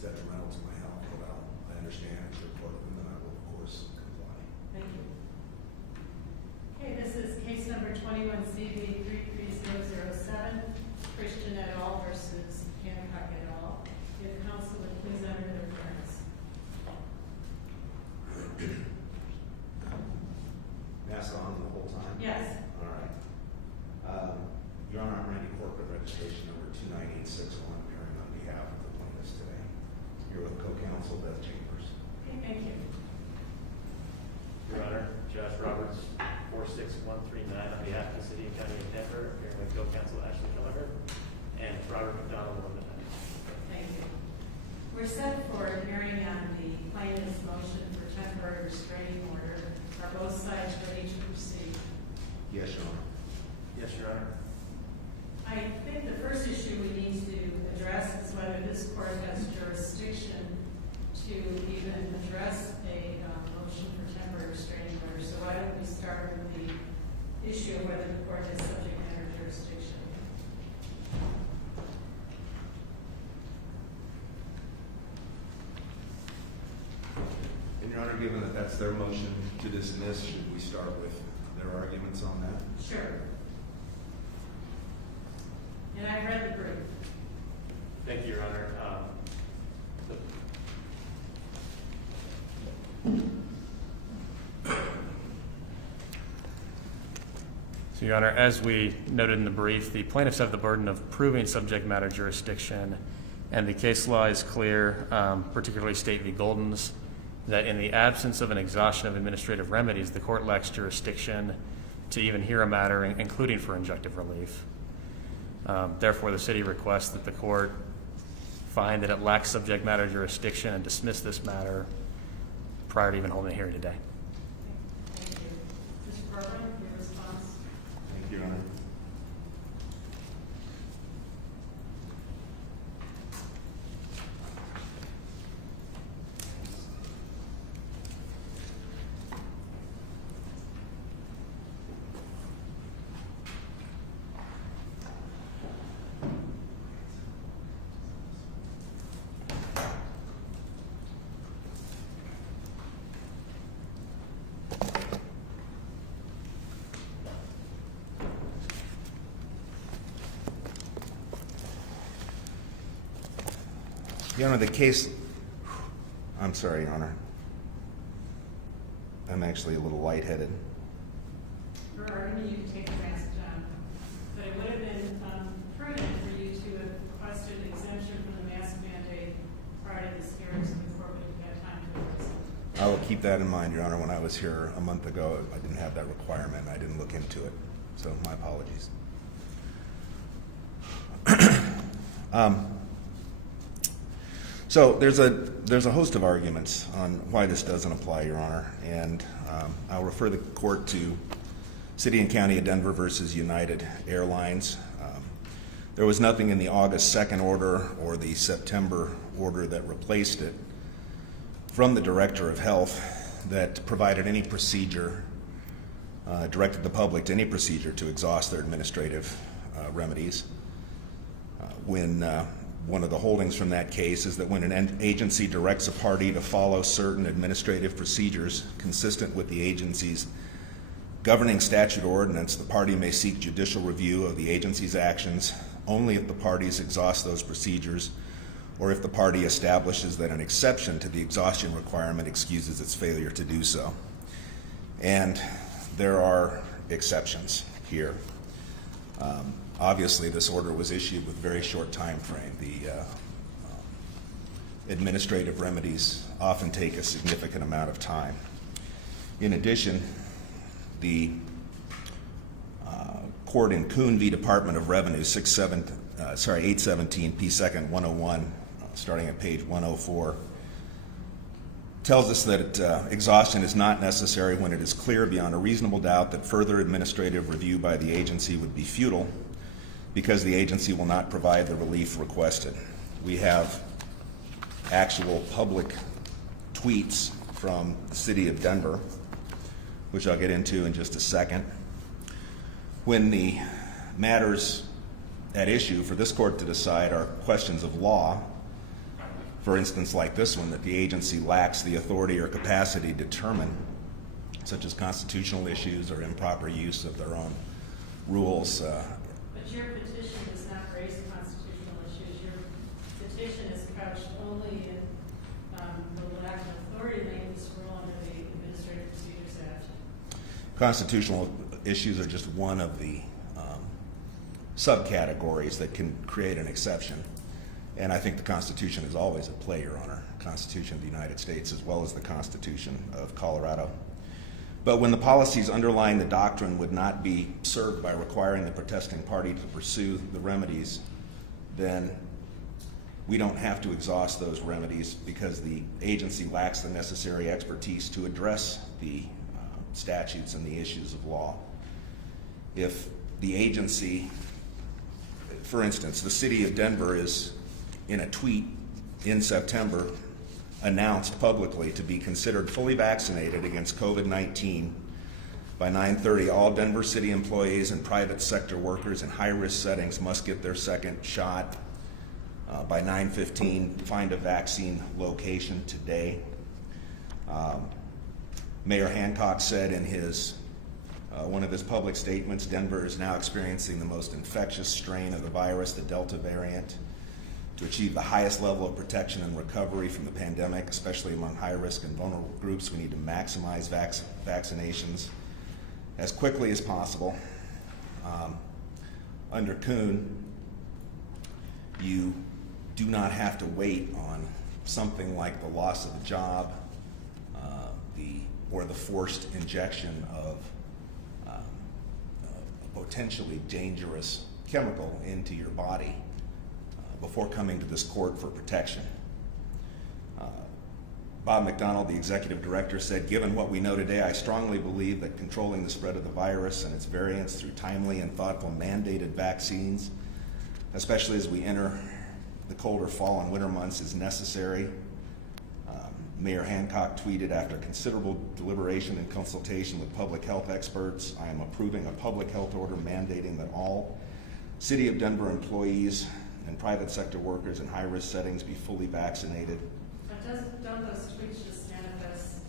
it's detrimental to my health, but I understand it's reported, and then I will, of course, comply. Thank you. Okay, this is case number 21CB 33007, Christian et al. Versus Hancock et al. If counsel would please enter their appearance. Mask on the whole time? Yes. All right. Your Honor, I'm Randy Corporate Registration number 29861, appearing on behalf of the plaintiffs today. Here with co-counsel Beth Chambers. Okay, thank you. Your Honor, Josh Roberts, 46139, on behalf of the City and County of Denver, appearing with co-counsel Ashley Kelleher and Robert McDonald on the bench. Thank you. We're set for a hearing on the plaintiff's motion for temporary restraining order. Are both sides ready to proceed? Yes, Your Honor. Yes, Your Honor. I think the first issue we need to address is whether this court has jurisdiction to even address a motion for temporary restraining order. So why don't we start with the issue of whether the court has subject matter jurisdiction? And Your Honor, given that that's their motion to dismiss, should we start with their arguments on that? Sure. And I read the brief. Thank you, Your Honor. So, Your Honor, as we noted in the brief, the plaintiffs have the burden of proving subject matter jurisdiction, and the case law is clear, particularly State v. Goldens, that in the absence of an exhaustion of administrative remedies, the court lacks jurisdiction to even hear a matter, including for injunctive relief. Therefore, the city requests that the court find that it lacks subject matter jurisdiction and dismiss this matter prior to even holding a hearing today. Thank you. Mr. Berman, your response? Thank you, Your Honor. Your Honor, the case, I'm sorry, Your Honor. I'm actually a little lightheaded. Your argument, you can take the mask down. But it would have been prudent for you to have requested an exemption from the mask mandate prior to this hearing so the court would have had time to address it. I will keep that in mind, Your Honor. When I was here a month ago, I didn't have that requirement. I didn't look into it. So my apologies. So there's a host of arguments on why this doesn't apply, Your Honor, and I'll refer the court to City and County of Denver versus United Airlines. There was nothing in the August 2nd order or the September order that replaced it from the Director of Health that provided any procedure, directed the public to any procedure to exhaust their administrative remedies. When one of the holdings from that case is that when an agency directs a party to follow certain administrative procedures consistent with the agency's governing statute or ordinance, the party may seek judicial review of the agency's actions only if the parties exhaust those procedures or if the party establishes that an exception to the exhaustion requirement excuses its failure to do so. And there are exceptions here. Obviously, this order was issued with very short time frame. The administrative remedies often take a significant amount of time. In addition, the court in Kuhn v. Department of Revenue, 817 P. 2nd 101, starting at page 104, tells us that exhaustion is not necessary when it is clear beyond a reasonable doubt that further administrative review by the agency would be futile because the agency will not provide the relief requested. We have actual public tweets from the City of Denver, which I'll get into in just a second. When the matters at issue for this court to decide are questions of law, for instance like this one, that the agency lacks the authority or capacity to determine, such as constitutional issues or improper use of their own rules. But your petition does not raise constitutional issues. Your petition is couched only in the lack of authority to make this rule under the Administrative Procedures Act. Constitutional issues are just one of the subcategories that can create an exception. And I think the Constitution is always at play, Your Honor. The Constitution of the United States as well as the Constitution of Colorado. But when the policies underlying the doctrine would not be served by requiring the protesting party to pursue the remedies, then we don't have to exhaust those remedies because the agency lacks the necessary expertise to address the statutes and the issues of law. If the agency, for instance, the city of Denver is in a tweet in September announced publicly to be considered fully vaccinated against COVID-19 by 9:30. All Denver city employees and private sector workers in high-risk settings must get their second shot by 9:15. Find a vaccine location today. Mayor Hancock said in his one of his public statements, Denver is now experiencing the most infectious strain of the virus, the Delta variant. To achieve the highest level of protection and recovery from the pandemic, especially among high-risk and vulnerable groups, we need to maximize vaccinations as quickly as possible. Under Kuhn, you do not have to wait on something like the loss of a job or the forced injection of a potentially dangerous chemical into your body before coming to this court for protection. Bob McDonald, the executive director, said, given what we know today, I strongly believe that controlling the spread of the virus and its variants through timely and thoughtful mandated vaccines, especially as we enter the colder fall and winter months, is necessary. Mayor Hancock tweeted, after considerable deliberation and consultation with public health experts, I am approving a public health order mandating that all City of Denver employees and private sector workers in high-risk settings be fully vaccinated. But don't those tweets just manifest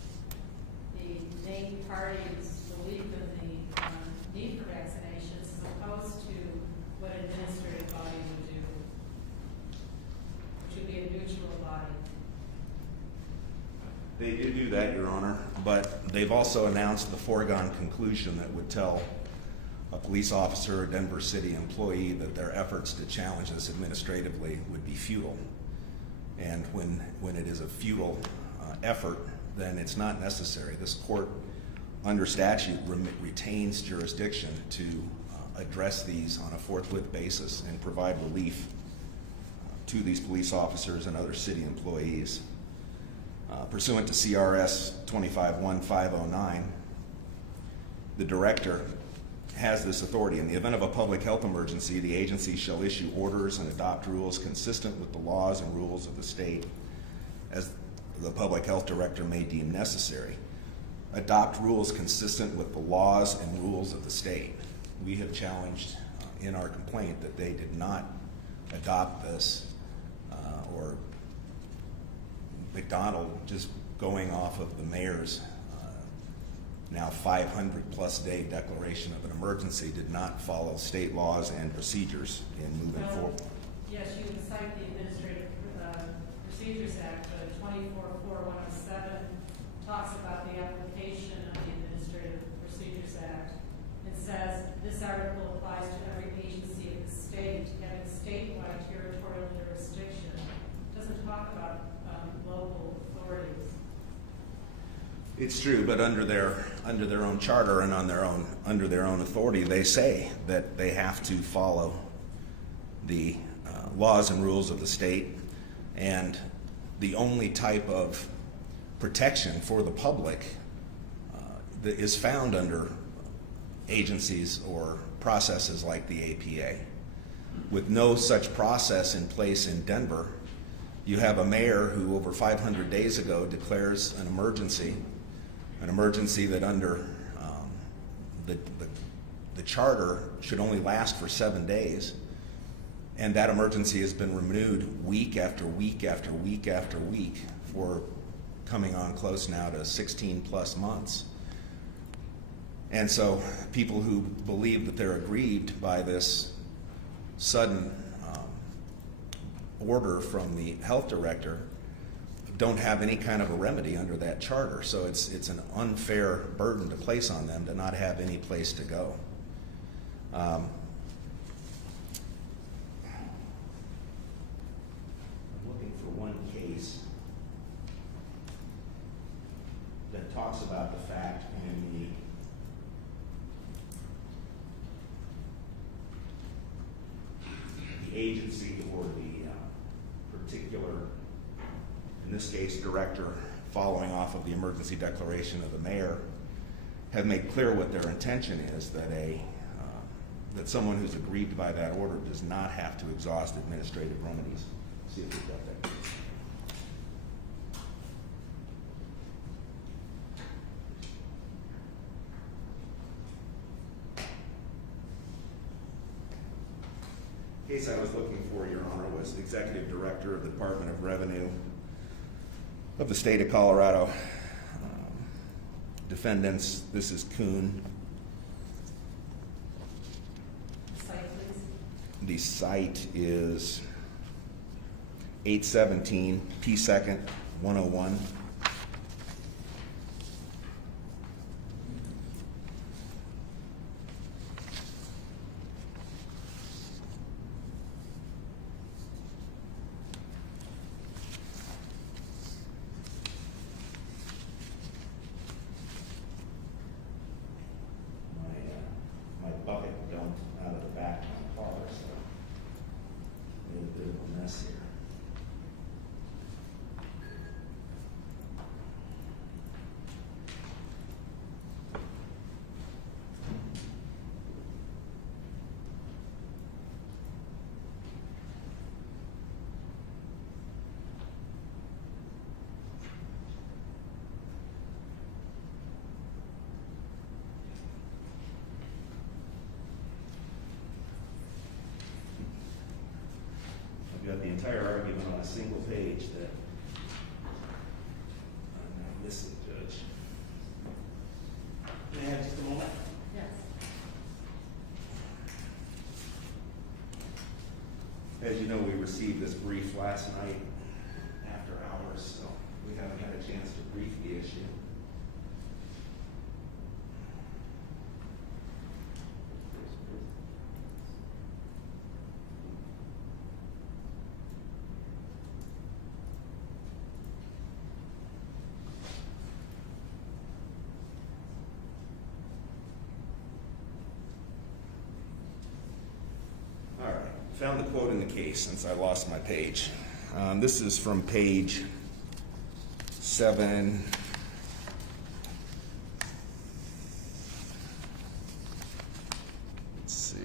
the main party's belief in the need for vaccinations as opposed to what an administrative body would do, which would be a neutral body? They do that, Your Honor, but they've also announced the foregone conclusion that would tell a police officer or Denver City employee that their efforts to challenge this administratively would be futile. And when it is a futile effort, then it's not necessary. This court, under statute, retains jurisdiction to address these on a forthwith basis and provide relief to these police officers and other city employees. Pursuant to CRS 251509, the director has this authority. In the event of a public health emergency, the agency shall issue orders and adopt rules consistent with the laws and rules of the state as the public health director may deem necessary. Adopt rules consistent with the laws and rules of the state. We have challenged in our complaint that they did not adopt this or McDonald, just going off of the mayor's now 500-plus day declaration of an emergency, did not follow state laws and procedures in moving forward. Yes, you would cite the Administrative Procedures Act, 244107 talks about the application of the Administrative Procedures Act. It says this article applies to every agency of the state having statewide territorial jurisdiction. It doesn't talk about local authorities. It's true, but under their own charter and under their own authority, they say that they have to follow the laws and rules of the state, and the only type of protection for the public that is found under agencies or processes like the APA. With no such process in place in Denver, you have a mayor who over 500 days ago declares an emergency that under the charter should only last for 7 days. And that emergency has been renewed week after week after week after week for coming on close now to 16 plus months. And so people who believe that they're aggrieved by this sudden order from the health director don't have any kind of a remedy under that charter. So it's an unfair burden to place on them to not have any place to go. I'm looking for one case that talks about the fact when the agency or the particular, in this case, director, following off of the emergency declaration of the mayor, have made clear what their intention is, that that someone who's aggrieved by that order does not have to exhaust administrative remedies. Let's see if we've got that. Case I was looking for, Your Honor, was Executive Director of the Department of Revenue of the state of Colorado. Defendants, this is Kuhn. Site, please. The site is 817 P. 2nd 101. My bucket dumped out of the back of my car, so a little bit of a mess here. I've got the entire argument on a single page that I'm missing, Judge. May I have just a moment? Yes. As you know, we received this brief last night after hours, so we haven't had a chance to brief the issue. All right, found the quote in the case since I lost my page. This is from page 7. Let's see.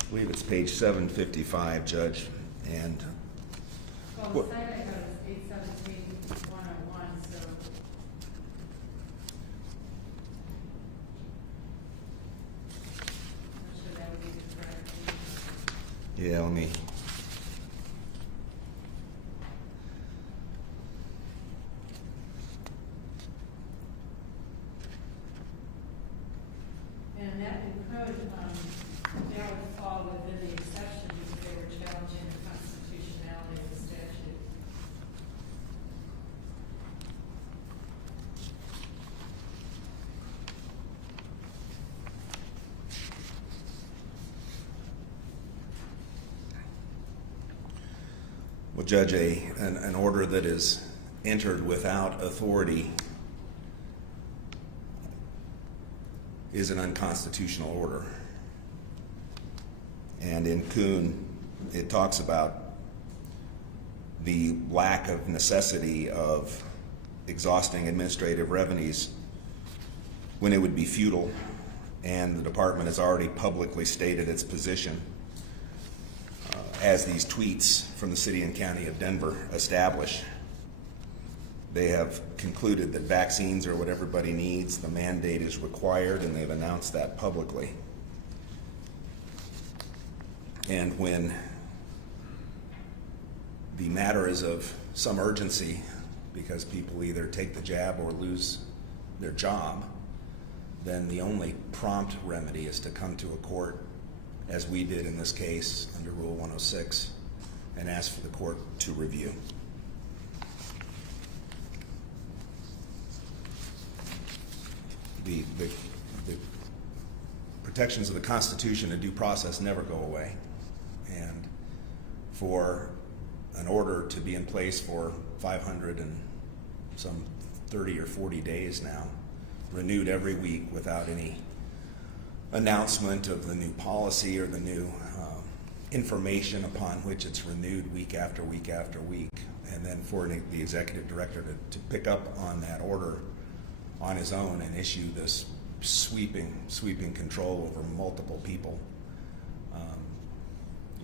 I believe it's page 755, Judge. And Well, What- the site I got is 817-101, so. I'm sure that would be the correct. yeah, let me. And that could, that would fall within the exception if they were challenging the constitutionality of the statute. Well, Judge, an order that is entered without authority is an unconstitutional order. And in Kuhn, it talks about the lack of necessity of exhausting administrative remedies when it would be futile, and the department has already publicly stated its position, as these tweets from the city and county of Denver establish. They have concluded that vaccines are what everybody needs, the mandate is required, and they've announced that publicly. And when the matter is of some urgency because people either take the jab or lose their job, then the only prompt remedy is to come to a court, as we did in this case under Rule 106, and ask for the court to review. The protections of the Constitution and due process never go away. And for an order to be in place for 500 and some 30 or 40 days now, renewed every week without any announcement of the new policy or the new information upon which it's renewed week after week after week, and then for the executive director to pick up on that order on his own and issue this sweeping control over multiple people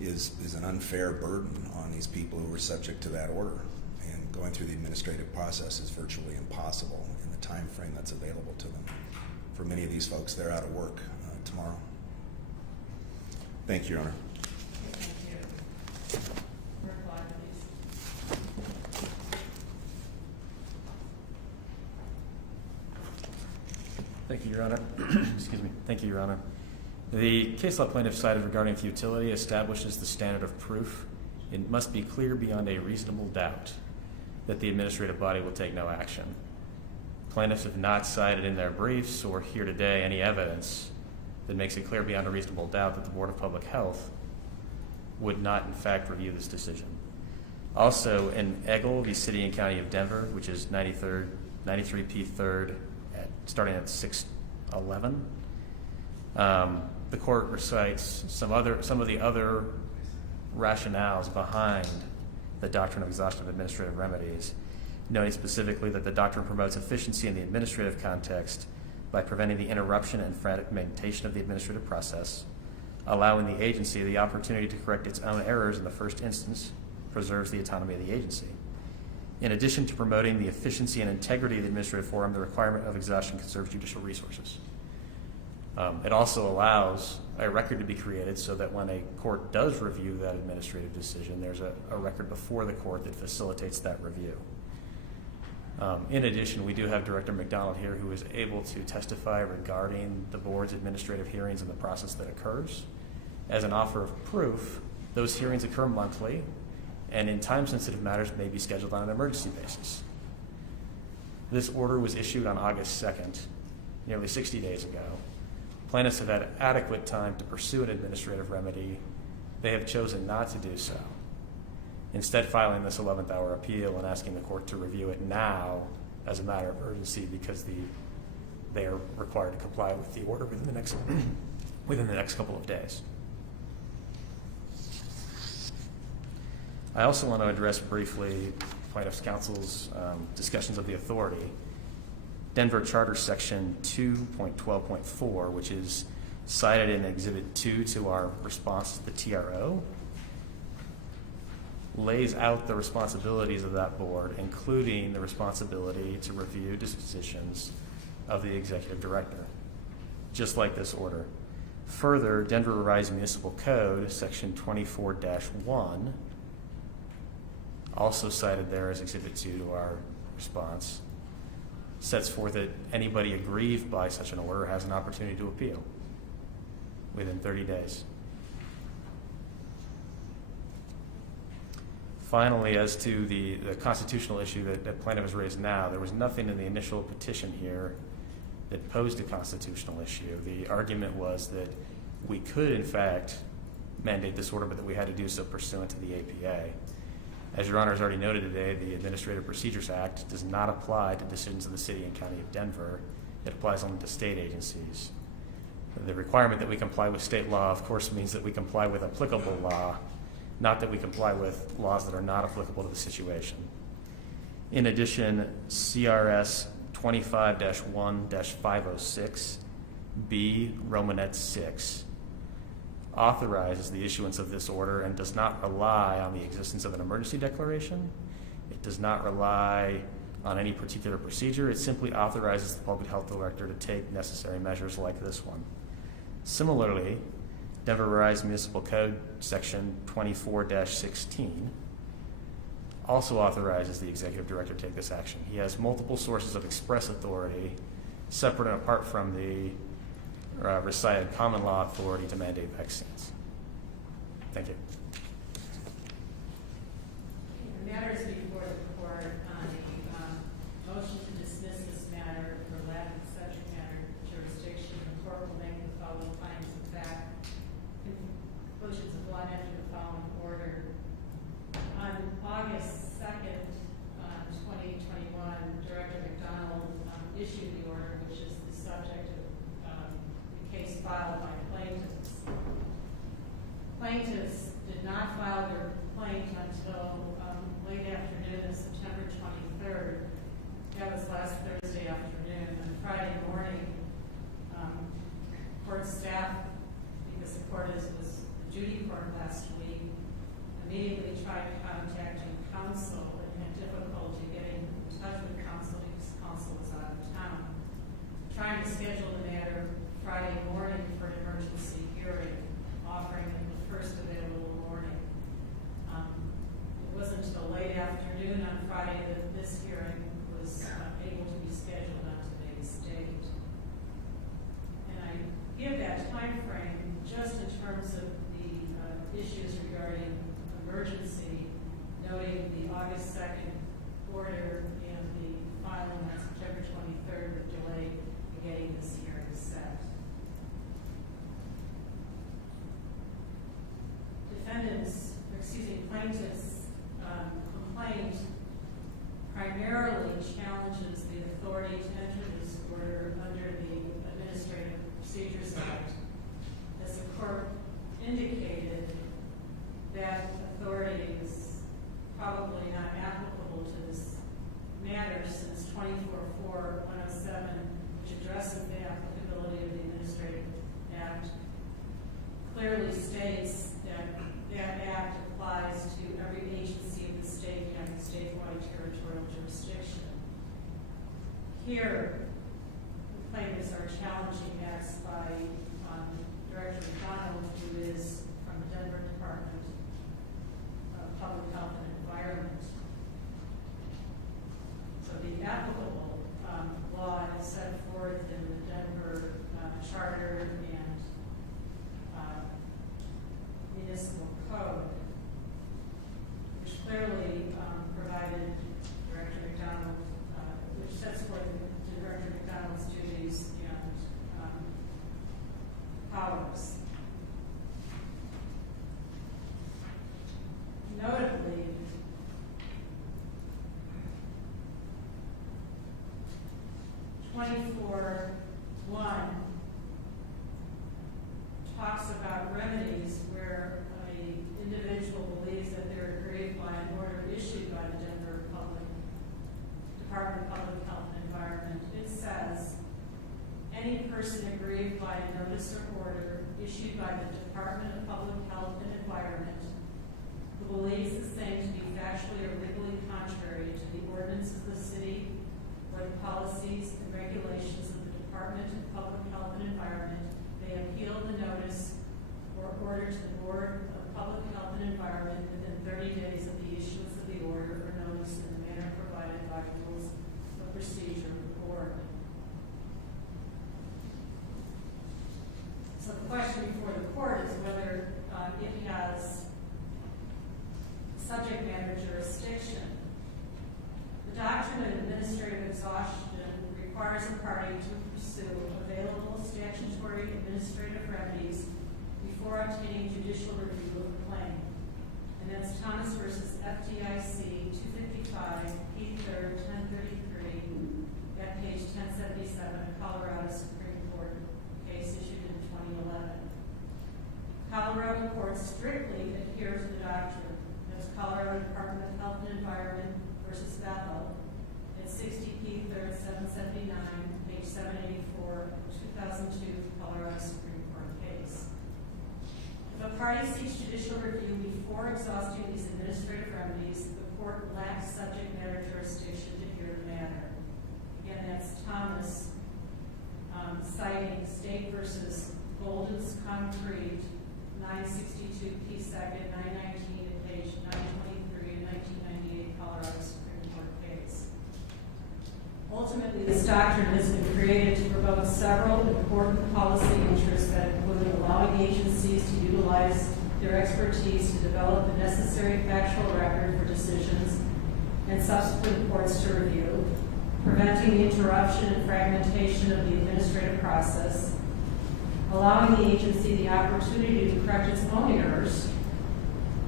is an unfair burden on these people who are subject to that order. And going through the administrative process is virtually impossible in the time frame that's available to them. For many of these folks, they're out of work tomorrow. Thank you, Your Honor. Thank you. Reply, please. Thank you, Your Honor. Excuse me. Thank you, Your Honor. The case law plaintiff cited regarding futility establishes the standard of proof. It must be clear beyond a reasonable doubt that the administrative body will take no action. Plaintiffs have not cited in their briefs or here today any evidence that makes it clear beyond a reasonable doubt that the Board of Public Health would not in fact review this decision. Also, in Eggle v. City and County of Denver, which is 93P 3rd, starting at 611, the court recites some of the other rationales behind the doctrine of exhaustion of administrative remedies, noting specifically that the doctrine promotes efficiency in the administrative context by preventing the interruption and fragmentation of the administrative process, allowing the agency the opportunity to correct its own errors in the first instance, preserves the autonomy of the agency. In addition to promoting the efficiency and integrity of the administrative forum, the requirement of exhaustion conserves judicial resources. It also allows a record to be created so that when a court does review that administrative decision, there's a record before the court that facilitates that review. In addition, we do have Director McDonald here who is able to testify regarding the board's administrative hearings and the process that occurs. As an offer of proof, those hearings occur monthly and in time-sensitive matters may be scheduled on an emergency basis. This order was issued on August 2nd, nearly 60 days ago. Plaintiffs have had adequate time to pursue an administrative remedy. They have chosen not to do so, instead filing this 11th hour appeal and asking the court to review it now as a matter of urgency because they are required to comply with the order within the next couple of days. I also want to address briefly Plaintiffs' Counsel's discussions of the authority. Denver Charter Section 2.12.4, which is cited in Exhibit 2 to our response to the TRO, lays out the responsibilities of that board, including the responsibility to review dispositions of the executive director, just like this order. Further, Denver Revised Municipal Code, Section 24-1, also cited there as Exhibit 2 to our response, sets forth that anybody aggrieved by such an order has an opportunity to appeal within 30 days. Finally, as to the constitutional issue that plaintiff has raised now, there was nothing in the initial petition here that posed a constitutional issue. The argument was that we could, in fact, mandate this order, but that we had to do so pursuant to the APA. As Your Honor has already noted today, the Administrative Procedures Act does not apply to decisions of the City and County of Denver. It applies only to state agencies. The requirement that we comply with state law, of course, means that we comply with applicable law, not that we comply with laws that are not applicable to the situation. In addition, CRS 25-1-506B, Romanet 6, authorizes the issuance of this order and does not rely on the existence of an emergency declaration. It does not rely on any particular procedure. It simply authorizes the public health director to take necessary measures like this one. Similarly, Denver Revised Municipal Code, Section 24-16, also authorizes the executive director to take this action. He has multiple sources of express authority, separate and apart from the recited common law authority to mandate vaccines. Thank you. The matter is before the court on a motion to dismiss this matter for lack of subject matter jurisdiction. The court will make the following findings of fact, conclusions of law after the following order. On August 2nd, 2021, Director McDonald issued the order, which is the subject of the case filed by plaintiffs. Plaintiffs did not file their complaint until late afternoon of September 23rd. That was last Thursday afternoon. On Friday morning, court staff, because the court was duty court last week, immediately tried contacting counsel and had difficulty getting in touch with counsel because counsel was out of town. Trying to schedule the matter Friday morning for an emergency hearing, offering it the first available morning. It wasn't until late afternoon on Friday that this hearing was able to be scheduled on today's date. And I give that time frame just in terms of the issues regarding emergency, noting the August 2nd order and the filing on September 23rd with delay in getting this hearing set. Plaintiff's complaint primarily challenges the authority to enter this order under the Administrative Procedures Act. As the court indicated, that authority is probably not applicable to this matter since 24-4-107, which addresses the applicability of the Administrative Act, clearly states that that act applies to every agency of the state having statewide territorial jurisdiction. Here, the plaintiffs are challenging acts by Director McDonald, who is from the Denver Department of Public Health and Environment. So the applicable law is set forth in the Denver Charter and Municipal Code, which clearly provided Director McDonald, which sets forth Director McDonald's duties and powers. Notably, talks about remedies where an individual believes that they're aggrieved by an order issued by the Denver Department of Public Health and Environment. It says, any person aggrieved by a notice or order issued by the Department of Public Health and Environment who believes the same to be factually or legally contrary to the ordinances of the city or the policies and regulations of the Department of Public Health and Environment may appeal the notice or order to the Board of Public Health and Environment within 30 days of the issuance of the order or notice in the manner provided by the rules of procedure of the board. So the question before the court is whether it has subject matter jurisdiction. The doctrine of administrative exhaustion requires a party to pursue available statutory administrative remedies before obtaining judicial review of the claim. And that's Thomas versus FDIC 255 P. 3rd 1033 at page 1077 of Colorado Supreme Court case issued in 2011. Colorado courts strictly adhere to the doctrine. That's Colorado Department of Health and Environment versus Bethel at 60 P. 3rd 779 page 784 2002 Colorado Supreme Court case. If a party seeks judicial review before exhausting these administrative remedies, the court lacks subject matter jurisdiction 962 KUSA at 919 and page 923 in 1998 Colorado Supreme Court case. Ultimately, this doctrine has been created to promote several important policy interests that include allowing agencies to utilize their expertise to develop the necessary factual record for decisions and subsequent courts to review, preventing the interruption and fragmentation of the administrative process, allowing the agency the opportunity to correct its own errors,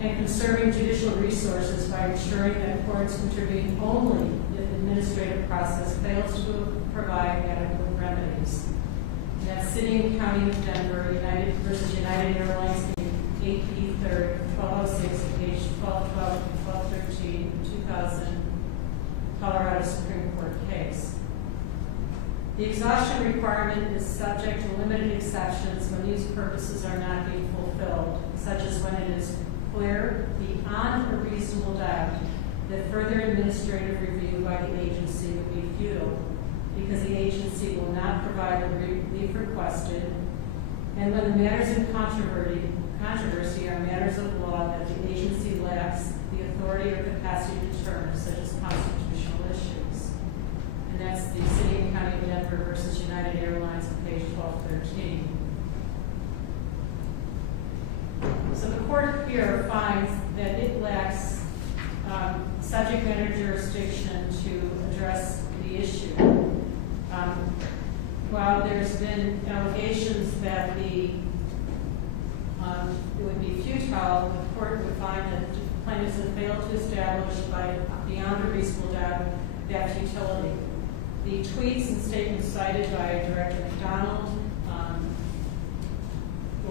and conserving judicial resources by ensuring that courts intervene only if the administrative process fails to provide adequate remedies. And that's City and County of Denver, United versus United Airlines, 8P 3rd, 1206, page 1212 and 1213, 2000 Colorado Supreme Court case. The exhaustion requirement is subject to limited exceptions when these purposes are not being fulfilled, such as when it is clear beyond a reasonable doubt that further administrative review by the agency would be futile because the agency will not provide the relief requested, and when the matters in controversy are matters of law that the agency lacks the authority or capacity to determine, such as constitutional issues. And that's the City and County of Denver versus United Airlines on page 1213. So the court here finds that it lacks subject matter jurisdiction to address the issue. While there's been allegations that it would be futile, the court would find that plaintiffs have failed to establish beyond a reasonable doubt that futility. The tweets and statements cited by Director McDonald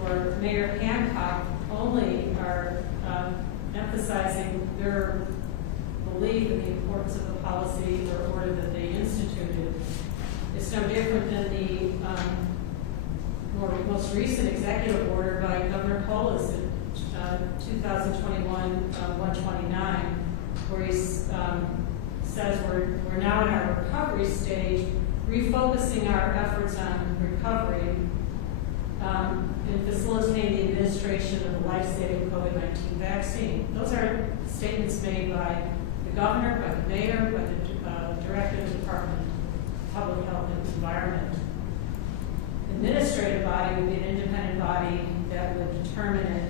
or Mayor Hancock only are emphasizing their belief in the importance of the policy or order that they instituted. It's no different than the most recent executive order by Governor Polis in 2021-129, where he says we're now in our recovery stage, refocusing our efforts on recovery and facilitating the administration of the life-saving COVID-19 vaccine. Those are statements made by the governor, by the mayor, by the director of the Department of Public Health and Environment. The administrative body would be an independent body that would determine it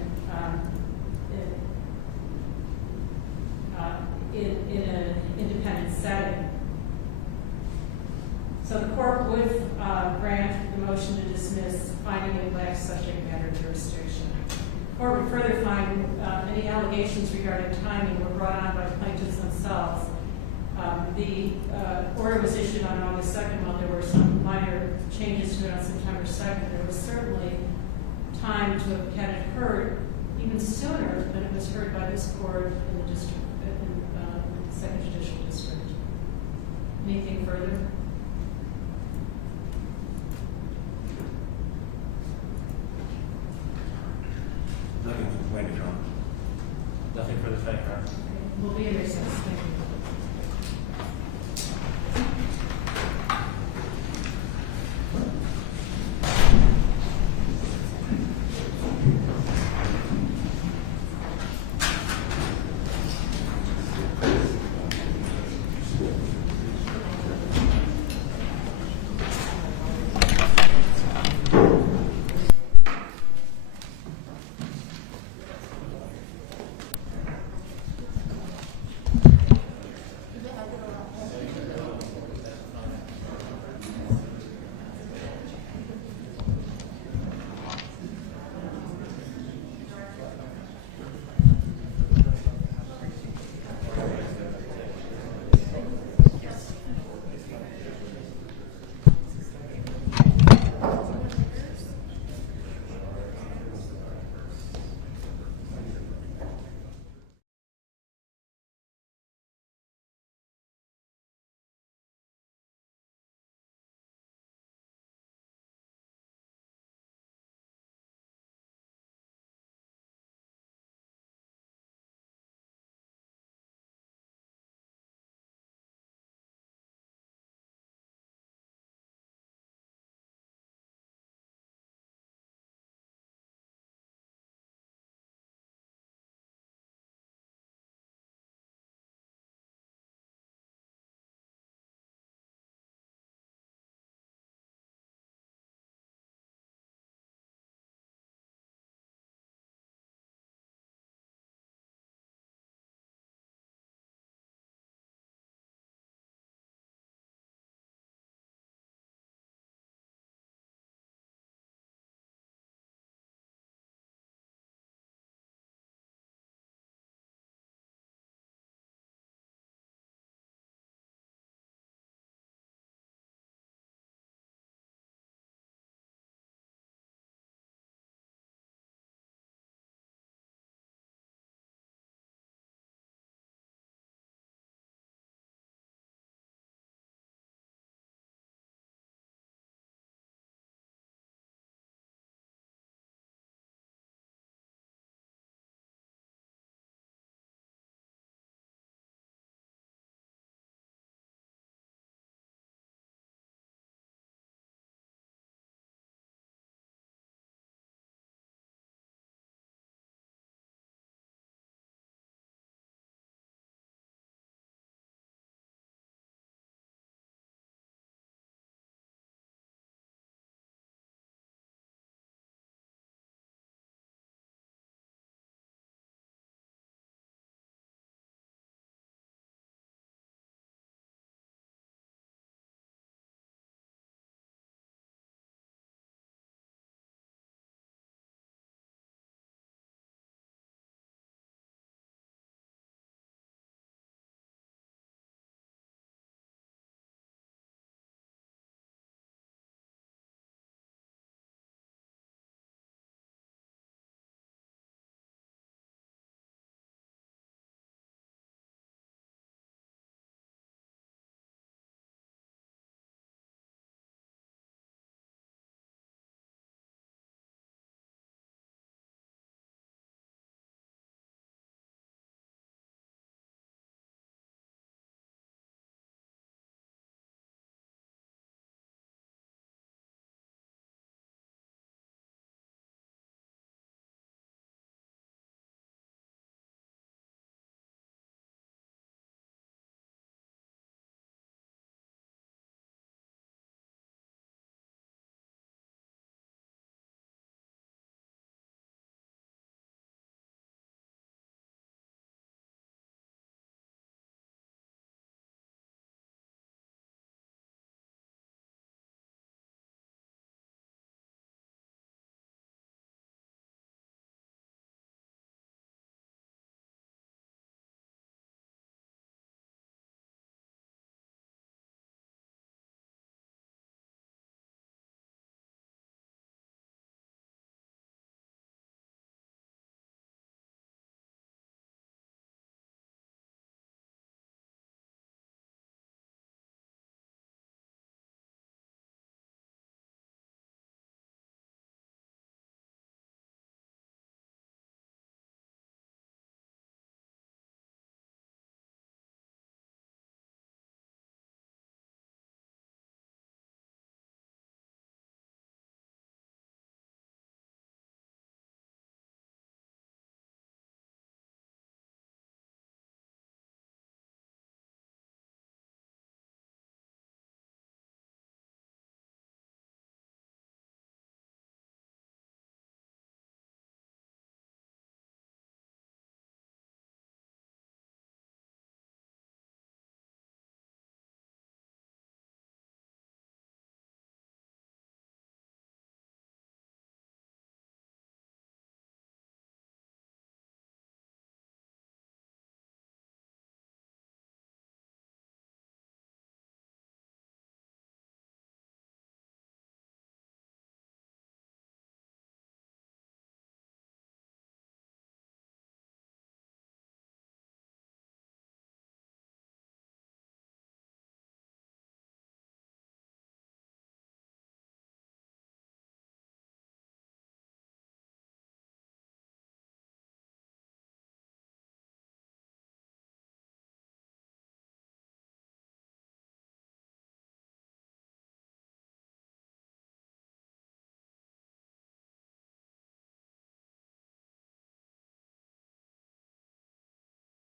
in an independent setting. So the court would grant the motion to dismiss, finding it lacks subject matter jurisdiction. The court would further find any allegations regarding timing were brought on by plaintiffs themselves. The order was issued on August 2nd, while there were some minor changes to it on September 2nd. There was certainly time to have had it heard even sooner than it was heard by this court in the district, in the Second Judicial District. Anything further?